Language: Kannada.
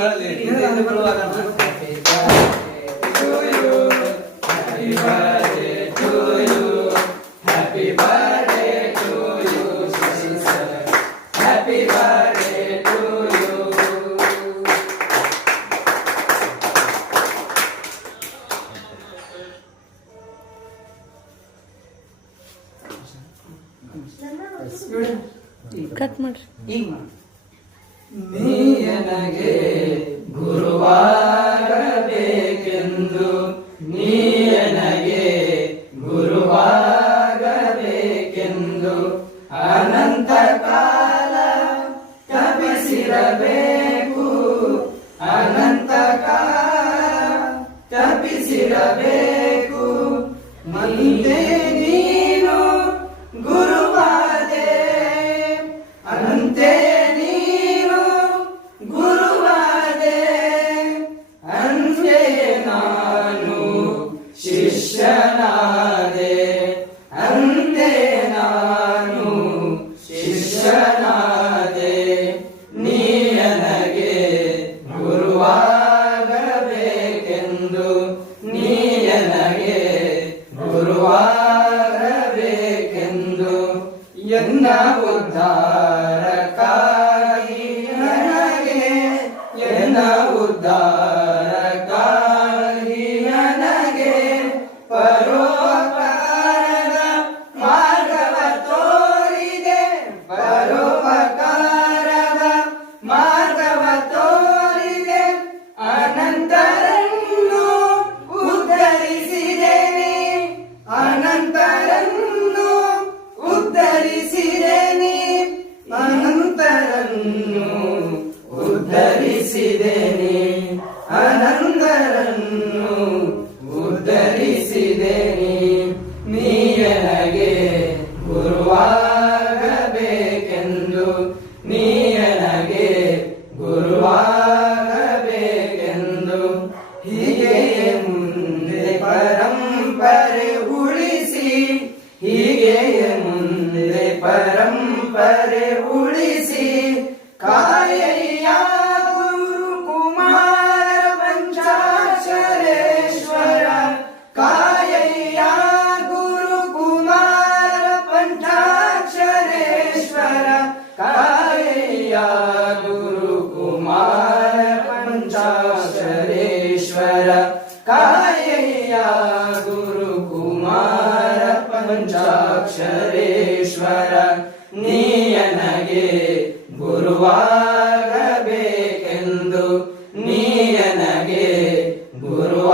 ಮಕ್ಕಳಲ್ಲಿ ಹಿಂದೆ ಬರುವಾಗ ಕಟ್ ಮಾಡ್ರಿ ಈಗ ನೀಯನಗೆ ಗುರುವಾಗಬೇಕೆಂದು ನೀಯನಗೆ ಗುರುವಾಗಬೇಕೆಂದು ಅನಂತ ಕಾಲ ತಪಿಸಿರಬೇಕು ಅನಂತ ಕಾಲ ತಪಿಸಿರಬೇಕು ಮಂದೆ ನೀಯನಗೆ ಗುರುವಾಗಬೇಕೆಂದು ಎನ್ನ ಉದ್ಧಾರಕ್ಕಾಗಿ ನನಗೆ ಎನ್ನ ಉದ್ಧಾರಕ್ಕಾಗಿ ಪರಂಪರೆ ಉಳಿಸಿ ಕಾಯಯ್ಯ ಗುರು ಕುಮಾರ ಪಂಚಾಕ್ಷರೇಶ್ವರ ಕಾಯಯ್ಯ ಗುರು ಕುಮಾರ ಪಂಚಾಕ್ಷರೇಶ್ವರ ಕಾಯಯ್ಯ ಗುರು ಕುಮಾರ ಪಂಚಾಕ್ಷರೇಶ್ವರ ಕಾಯಯ್ಯ ಗುರು ಕುಮಾರ ಪಂಚಾಕ್ಷರೇಶ್ವರ ನೀಯನಗೆ ಗುರುವಾಗಬೇಕೆಂದು ನೀಯನಗೆ ಗುರುವಾಗಬೇಕೆಂದು